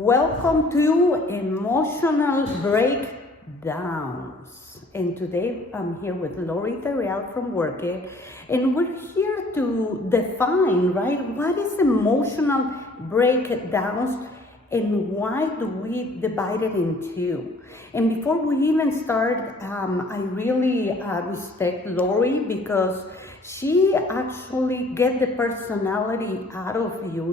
Welcome to Emotional Breakdowns. And today I'm here with Lori Terreal from Work-It, and we're here to define, right, what is emotional breakdowns and why do we divide it in two? And before we even start, I really respect Lori because she actually get the personality out of you.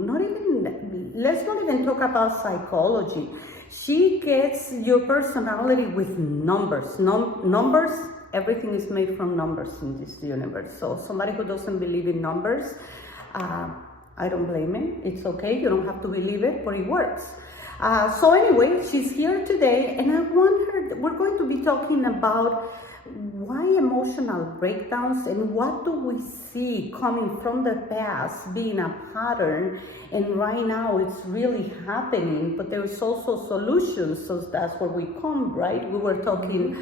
Let's not even talk about psychology. She gets your personality with numbers. Numbers, everything is made from numbers in this universe. So somebody who doesn't believe in numbers, I don't blame him. It's okay, you don't have to believe it, but it works. So anyway, she's here today, and I want her, we're going to be talking about why emotional breakdowns and what do we see coming from the past being a pattern, and right now it's really happening, but there's also solutions. So that's where we come, right? We were talking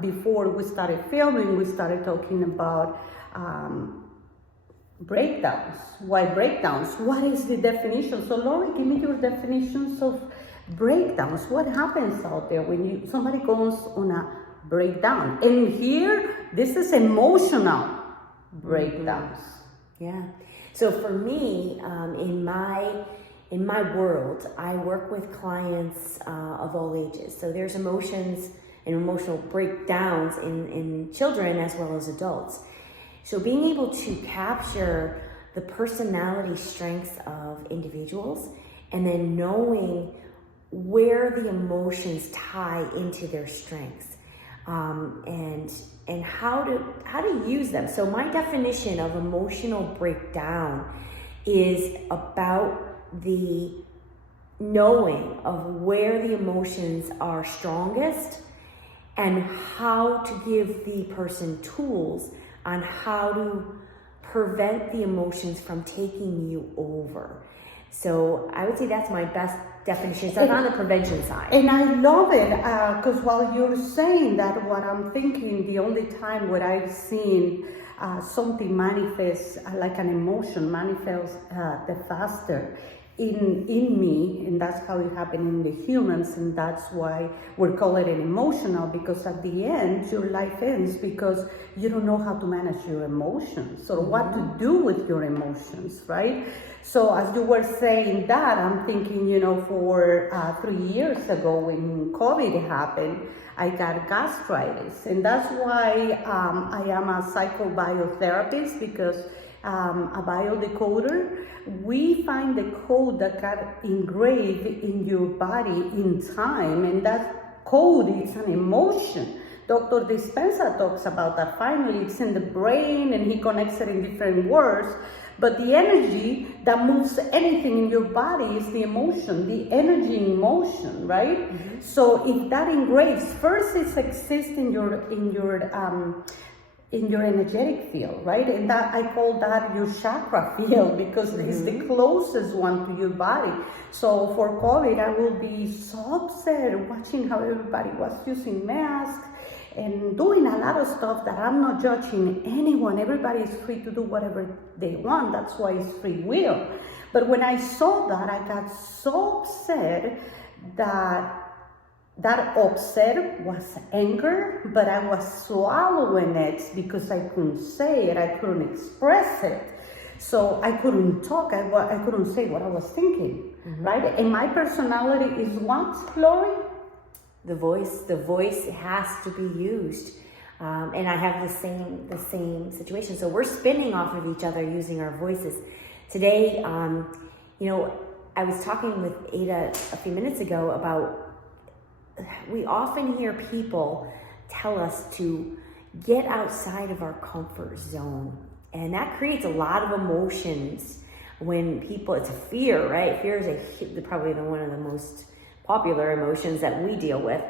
before we started filming, we started talking about breakdowns. Why breakdowns? What is the definition? So Lori, give me your definitions of breakdowns. What happens out there when somebody goes on a breakdown? And here, this is emotional breakdowns. Yeah. So for me, in my world, I work with clients of all ages. So there's emotions and emotional breakdowns in children as well as adults. So being able to capture the personality strengths of individuals and then knowing where the emotions tie into their strengths, and how to use them. So my definition of emotional breakdown is about the knowing of where the emotions are strongest and how to give the person tools on how to prevent the emotions from taking you over. So I would say that's my best definition. So on the prevention side. And I love it because while you're saying that, what I'm thinking, the only time where I've seen something manifest, like an emotion manifest the faster in me, and that's how it happened in the humans, and that's why we're calling it emotional, because at the end your life ends because you don't know how to manage your emotions or what to do with your emotions, right? So as you were saying that, I'm thinking, for 3 years ago when COVID happened, I got gastritis, and that's why I am a psychobiotherapist, because a biodecoder, we find the code that got engraved in your body in time, and that code is an emotion. Dr. Dispenza talks about that. Finally, it's in the brain, and he connects it in different words. But the energy that moves anything in your body is the emotion, the energy in motion, right? Mm-hmm. So if that engraves, first it exists in your energetic field, right? And that I call that your chakra field, because it's the closest one to your body. So for COVID, I will be so upset watching how everybody was using masks and doing a lot of stuff that I'm not judging anyone. Everybody is free to do whatever they want. That's why it's free will. But when I saw that, I got so upset that upset was anger, but I was swallowing it because I couldn't say it, I couldn't express it. So I couldn't talk, I couldn't say what I was thinking, right? And my personality is what, Lori? The voice has to be used. And I have the same situation. So we're spinning off of each other using our voices. Today, I was talking with Ada a few minutes ago about, we often hear people tell us to get outside of our comfort zone. And that creates a lot of emotions when people, it's a fear, right? Fear is probably one of the most popular emotions that we deal with.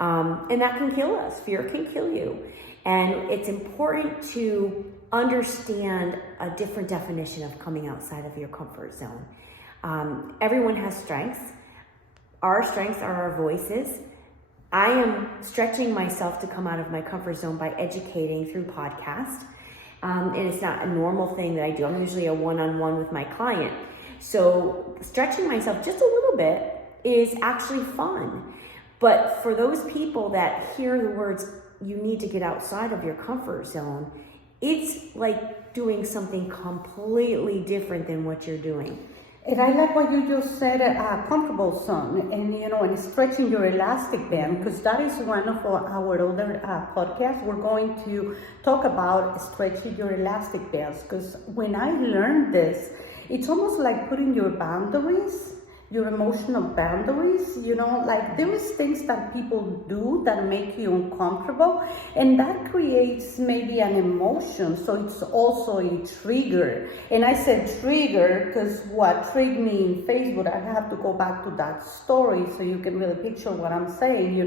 And that can kill us. Fear can kill you. And it's important to understand a different definition of coming outside of your comfort zone. Everyone has strengths. Our strengths are our voices. I am stretching myself to come out of my comfort zone by educating through podcast. And it's not a normal thing that I do. I'm usually a one-on-one with my client. So stretching myself just a little bit is actually fun. But for those people that hear the words, you need to get outside of your comfort zone, it's like doing something completely different than what you're doing. And I like what you just said, comfortable zone, and stretching your elastic band, because that is one of our other podcasts. We're going to talk about stretching your elastic bands, because when I learned this, it's almost like putting your boundaries, your emotional boundaries, like there is things that people do that make you uncomfortable, and that creates maybe an emotion. So it's also a trigger. And I said trigger because what triggered me in Facebook, I have to go back to that story so you can really picture what I'm saying.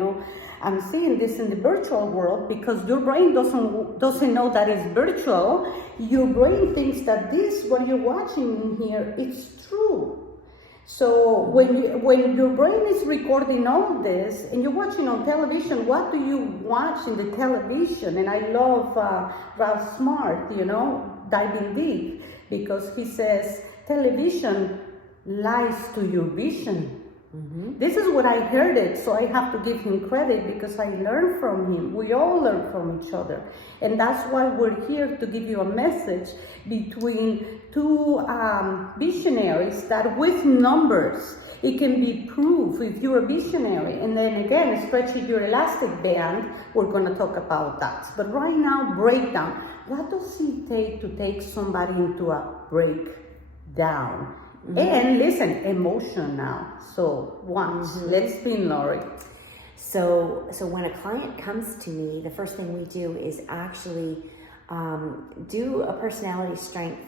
I'm seeing this in the virtual world because your brain doesn't know that it's virtual. Your brain thinks that this, what you're watching here, it's true. So when your brain is recording all this and you're watching on television, what do you watch in the television? And I love Ralph Smart, diving deep, because he says television lies to your vision. Mm-hmm. This is what I heard it, so I have to give him credit because I learned from him. We all learn from each other. And that's why we're here to give you a message between two visionaries that with numbers, it can be proof if you're a visionary. And then again, stretching your elastic band, we're going to talk about that. But right now, breakdown. What does it take to take somebody into a breakdown? Mm-hmm. And listen, emotion now. So watch, let's spin, Lori. So when a client comes to me, the first thing we do is actually do a personality strength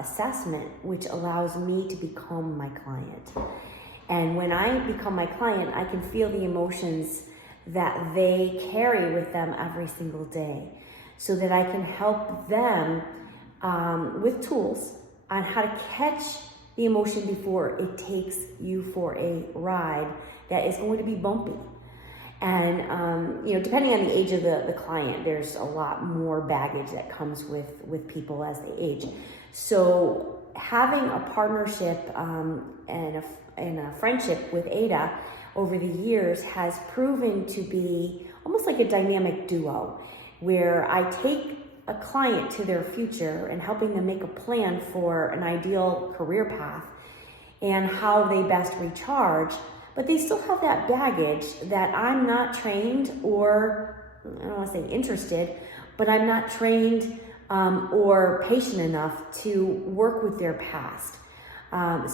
assessment, which allows me to become my client. And when I become my client, I can feel the emotions that they carry with them every single day, so that I can help them with tools on how to catch the emotion before it takes you for a ride that is going to be bumpy. And depending on the age of the client, there's a lot more baggage that comes with people as they age. So having a partnership and a friendship with Ada over the years has proven to be almost like a dynamic duo, where I take a client to their future and helping them make a plan for an ideal career path and how they best recharge, but they still have that baggage that I'm not trained, or I don't want to say interested, but I'm not trained or patient enough to work with their past.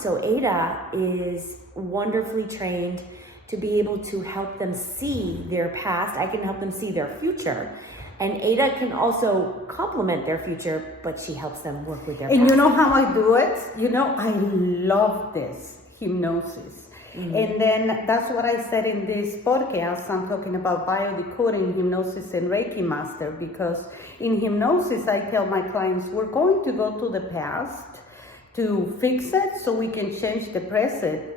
So Ada is wonderfully trained to be able to help them see their past. I can help them see their future. And Ada can also complement their future, but she helps them work with their past. And you know how I do it? I love this, hypnosis. Mm-hmm. And then that's what I said in this podcast. I'm talking about biodecoding, hypnosis, and Reiki master, because in hypnosis, I tell my clients, we're going to go to the past to fix it so we can change the present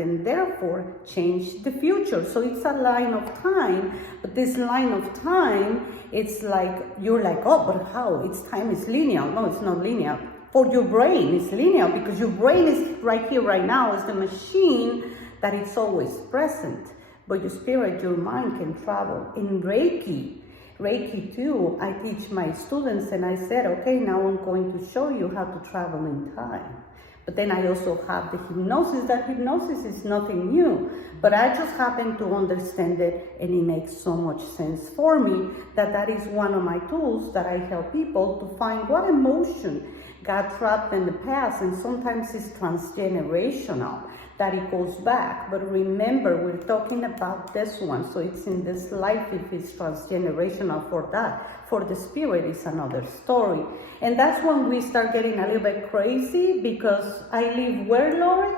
and therefore change the future. So it's a line of time, but this line of time, it's like, you're like, oh, but how? Time is linear. No, it's not linear. For your brain, it's linear because your brain is right here, right now, is the machine that it's always present. But your spirit, your mind can travel. In Reiki too, I teach my students and I said, okay, now I'm going to show you how to travel in time. But then I also have the hypnosis. That hypnosis is nothing new, but I just happen to understand it, and it makes so much sense for me that is one of my tools that I help people to find what emotion got trapped in the past, and sometimes it's transgenerational, that it goes back. But remember, we're talking about this one, so it's in this life if it's transgenerational for that. For the spirit, it's another story. And that's when we start getting a little bit crazy, because I live where, Lori?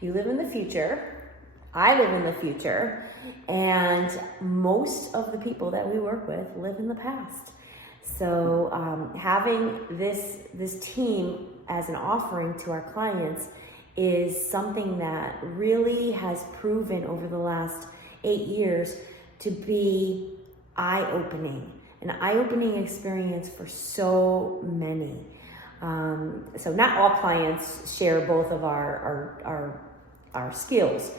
You live in the future. I live in the future. And most of the people that we work with live in the past. So having this team as an offering to our clients is something that really has proven over the last 8 years to be eye-opening, an eye-opening experience for so many. So not all clients share both of our skills,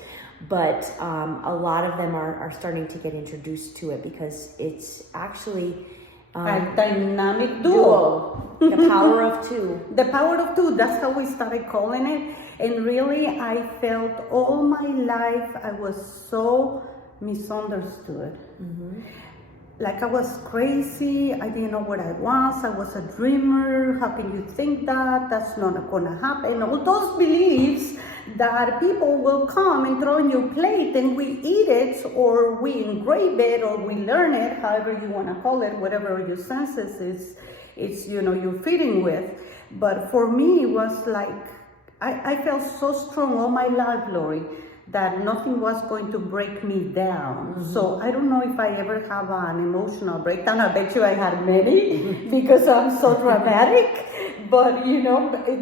but a lot of them are starting to get introduced to it because it's actually a dynamic duo. The power of two. The power of two, that's how we started calling it. And really, I felt all my life I was so misunderstood. Mm-hmm. Like I was crazy, I didn't know what I was a dreamer, how can you think that? That's not gonna happen. All those beliefs that people will come and throw in your plate and we eat it or we engrave it or we learn it, however you wanna call it, whatever your senses is you're feeding with. But for me, it was like, I felt so strong all my life, Lori, that nothing was going to break me down. Mm-hmm. So I don't know if I ever have an emotional breakdown. I bet you I had many because I'm so dramatic. But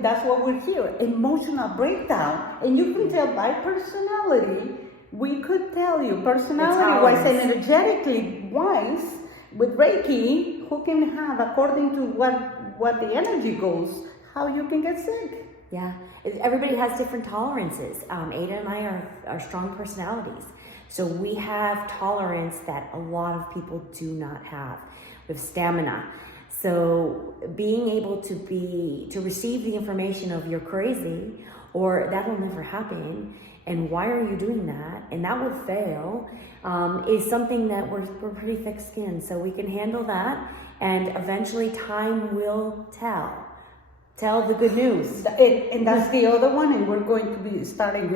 that's what we're here, emotional breakdown. And you can tell by personality, we could tell you personality-wise and energetically wise, with Reiki, who can have, according to what the energy goes, how you can get sick. Yeah, everybody has different tolerances. Ada and I are strong personalities. So we have tolerance that a lot of people do not have. We have stamina. So being able to receive the information of you're crazy or that'll never happen and why are you doing that and that would fail is something that we're pretty thick-skinned. So we can handle that and eventually time will tell the good news. And that's the other one, and we're going to be starting,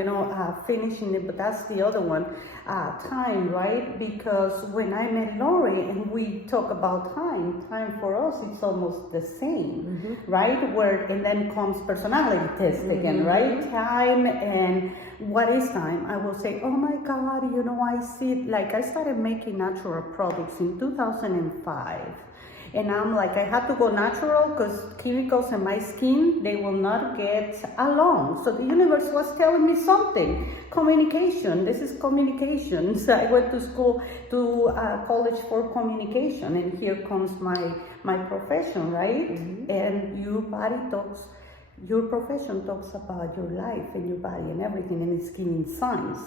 finishing it, but that's the other one, time, right? Because when I met Lori and we talk about time for us, it's almost the same, mm-hmm. right? And then comes personality test again, mm-hmm. right? Time and what is time? I will say, oh my God, I see it, like I started making natural products in 2005. And I'm like, I have to go natural because chemicals in my skin, they will not get along. So the universe was telling me something. Communication, this is communication. So I went to school, to college for communication. And here comes my profession, right? Mm-hmm. And your profession talks about your life and your body and everything, and it's giving signs.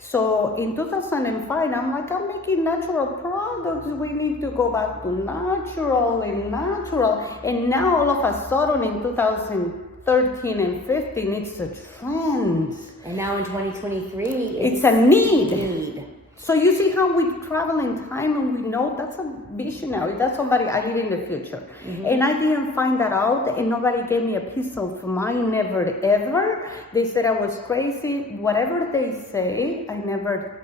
So in 2005, I'm like, I'm making natural products. We need to go back to natural. And now all of a sudden in 2013 and 15, it's a trend. And now in 2023, it's a need. So you see how we travel in time and we know that's a visionary, that's somebody I need in the future. Mm-hmm. And I didn't find that out and nobody gave me a peace of mind, never ever. They said I was crazy. Whatever they say, I never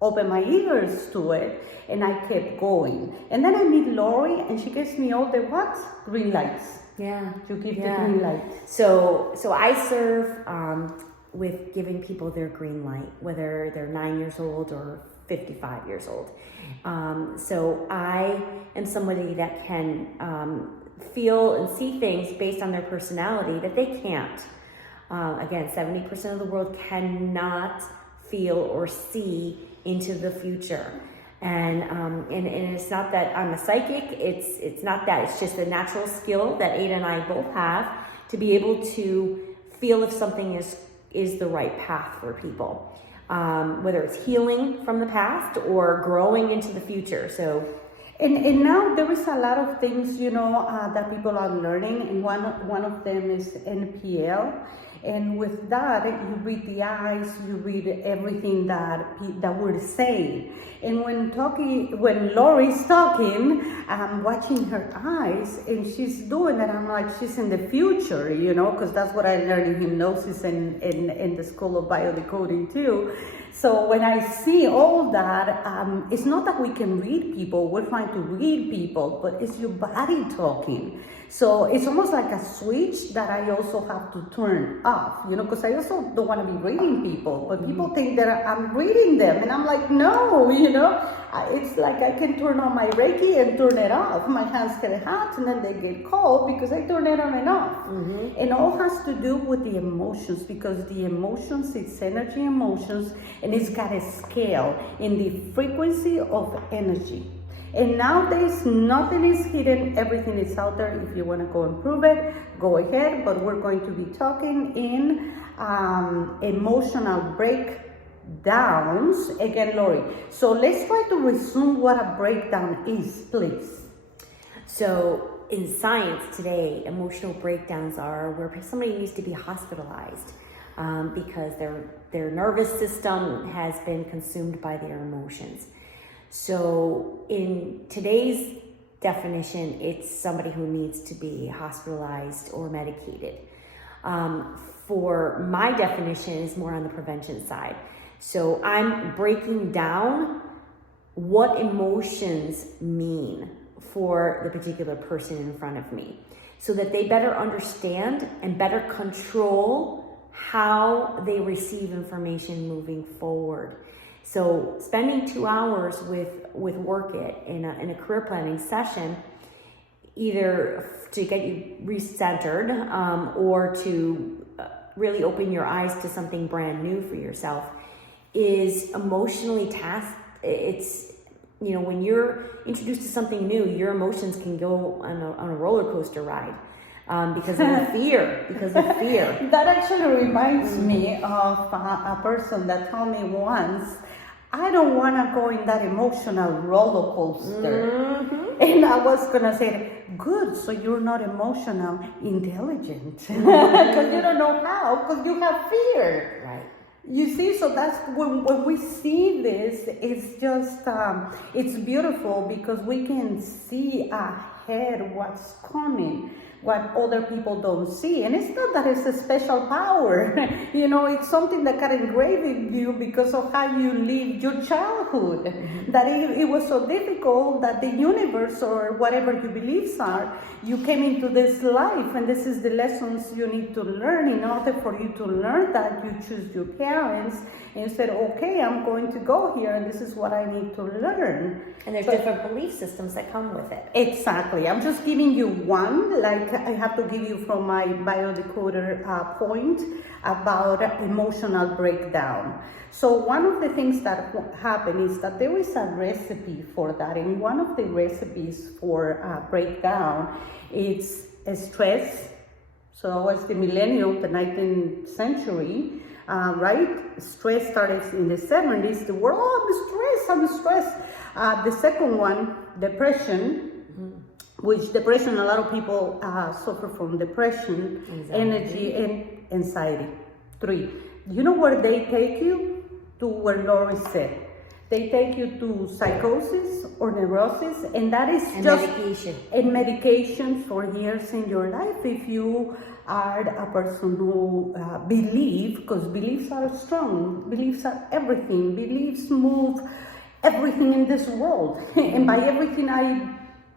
opened my ears to it and I kept going. And then I meet Lori and she gives me all the what? Green lights. Yeah. You give the green light. So I serve with giving people their green light, whether they're 9 years old or 55 years old. So I am somebody that can feel and see things based on their personality that they can't. Again, 70% of the world cannot feel or see into the future. And it's not that I'm a psychic, it's not that, it's just a natural skill that Ada and I both have to be able to feel if something is the right path for people, whether it's healing from the past or growing into the future. So, and now there is a lot of things, that people are learning, and one of them is NPL. And with that, you read the eyes, you read everything that we're saying. And when Lori's talking, I'm watching her eyes, and she's doing it. I'm like, she's in the future, because that's what I learned in hypnosis and in the School of Biodecoding too. So when I see all that, it's not that we can read people. We're trying to read people, but it's your body talking. So it's almost like a switch that I also have to turn off, because I also don't want to be reading people, but people think that I'm reading them, and I'm like, no, it's like I can turn on my Reiki and turn it off. My hands get hot and then they get cold because I turn it on and off. Mm-hmm. And all has to do with the emotions, because the emotions, it's energy emotions, and it's got a scale in the frequency of energy. And nowadays, nothing is hidden, everything is out there. If you want to go improve it, go ahead. But we're going to be talking in emotional breakdowns. Again, Lori. So let's try to resume what a breakdown is, please. So in science today, emotional breakdowns are where somebody needs to be hospitalized because their nervous system has been consumed by their emotions. So in today's definition, it's somebody who needs to be hospitalized or medicated. For my definition, is more on the prevention side. So I'm breaking down what emotions mean for the particular person in front of me so that they better understand and better control how they receive information moving forward. So spending 2 hours with Work It in a career planning session, either to get you recentered or to really open your eyes to something brand new for yourself, is emotionally tasked. It's, you know, when you're introduced to something new, your emotions can go on a roller coaster ride because of fear. That actually reminds me of a person that told me once, I don't want to go in that emotional roller coaster. Mm-hmm. And I was going to say, good, so you're not emotional intelligent. Because you don't know how, because you have fear. Right. You see, so that's when we see this, it's just, it's beautiful because we can see ahead what's coming, what other people don't see. And it's not that it's a special power, you know, it's something that got engraved in you because of how you lived your childhood. Mm-hmm. That it was so difficult that the universe or whatever your beliefs are, you came into this life and this is the lessons you need to learn. In order for you to learn that, you choose your parents and you said, okay, I'm going to go here and this is what I need to learn. And there's different belief systems that come with it. Exactly. I'm just giving you one, like I have to give you from my biodecoder point about emotional breakdown. So one of the things that happen is that there is a recipe for that. And one of the recipes for breakdown is stress. So as the millennium, the 19th century, right? Stress started in the 70s. The world, oh, I'm stressed. The second one, depression, which depression, a lot of people suffer from depression, energy, and anxiety. 3. You know where they take you? To where Lori said. They take you to psychosis or neurosis, and that is medication. And medication for years in your life if you are a person who believe, because beliefs are strong, beliefs are everything, beliefs move everything in this world. And by everything,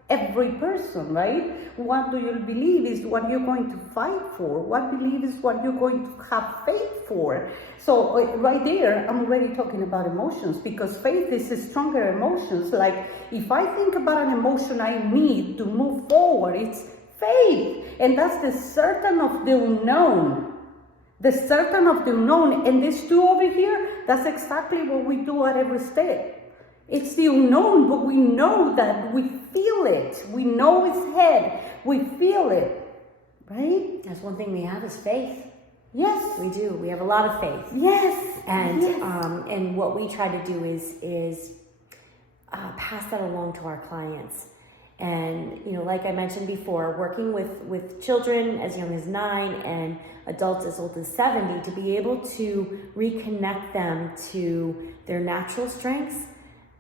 every person, right? What do you believe is what you're going to fight for. What belief is what you're going to have faith for. So right there, I'm already talking about emotions because faith is a stronger emotions. Like if I think about an emotion I need to move forward, it's faith. And that's the certain of the unknown. The certain of the unknown. And these two over here, that's exactly what we do at every step. It's the unknown, but we know that, we feel it. We know it's ahead. We feel it, right? That's one thing we have is faith. Yes. We do. We have a lot of faith. Yes. And yes. And what we try to do is pass that along to our clients. And, you know, like I mentioned before, working with children as young as 9 and adults as old as 70, to be able to reconnect them to their natural strengths,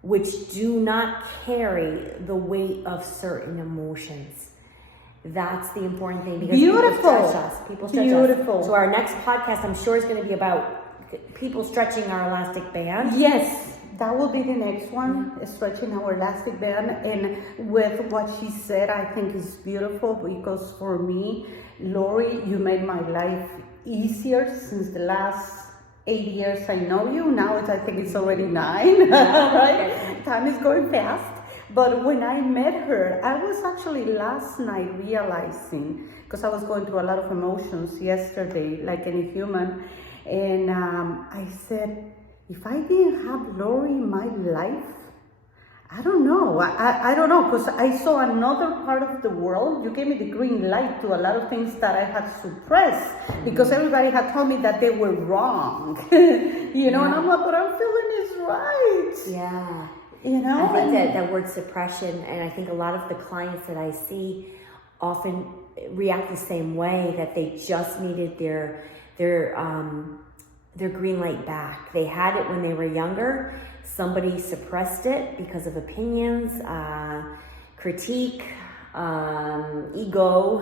which do not carry the weight of certain emotions. That's the important thing, because people stretch us. So our next podcast, I'm sure, is going to be about people stretching our elastic band. Yes, that will be the next one, stretching our elastic band. And with what she said, I think is beautiful, because for me, Lori, you made my life easier since the last 8 years I know you. Now I think it's already 9, right? Time is going fast. But when I met her, I was actually last night realizing, because I was going through a lot of emotions yesterday, like any human, and I said, if I didn't have Lori in my life, I don't know. I don't know, because I saw another part of the world. You gave me the green light to a lot of things that I had suppressed because everybody had told me that they were wrong. You know, and I'm like, but I'm feeling is right. Yeah. You know? I think that word suppression, and I think a lot of the clients that I see often react the same way, that they just needed their green light back. They had it when they were younger. Somebody suppressed it because of opinions, critique, ego.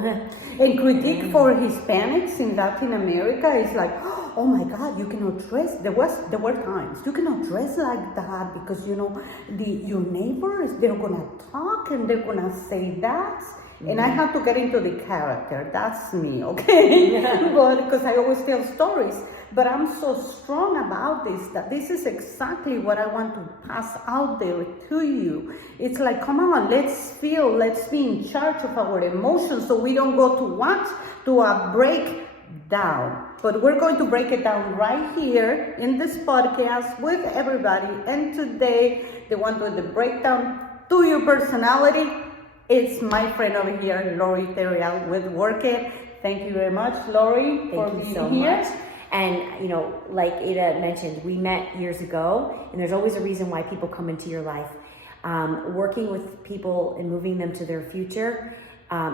And critique for Hispanics in Latin America is like, oh my God, you cannot dress. There were times you cannot dress like that because you know your neighbors, they're gonna talk and they're gonna say that. And I have to get into the character. That's me, okay? But because I always tell stories. But I'm so strong about this that this is exactly what I want to pass out there to you. It's like, come on, let's be in charge of our emotions so we don't go to what? To a breakdown. But we're going to break it down right here in this podcast with everybody. And today, the one with the breakdown to your personality, it's my friend over here, Lori Therial with Work It. Thank you very much, Lori, for being here. And, you know, like Ada mentioned, we met years ago, and there's always a reason why people come into your life. Working with people and moving them to their future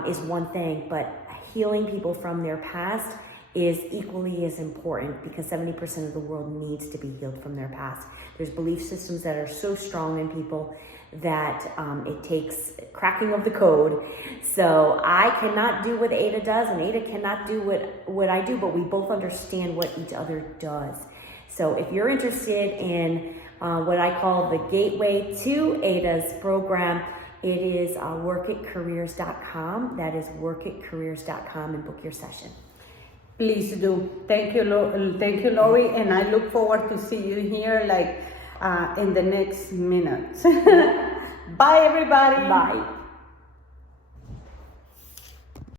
is one thing, but healing people from their past is equally as important, because 70% of the world needs to be healed from their past. There's belief systems that are so strong in people that it takes cracking of the code. So I cannot do what Ada does, and Ada cannot do what I do, but we both understand what each other does. So if you're interested in what I call the gateway to Ada's program, it is workitcareers.com. That is workitcareers.com, and book your session. Please do. Thank you, Lori, and I look forward to see you here in the next minute. Bye, everybody. Bye.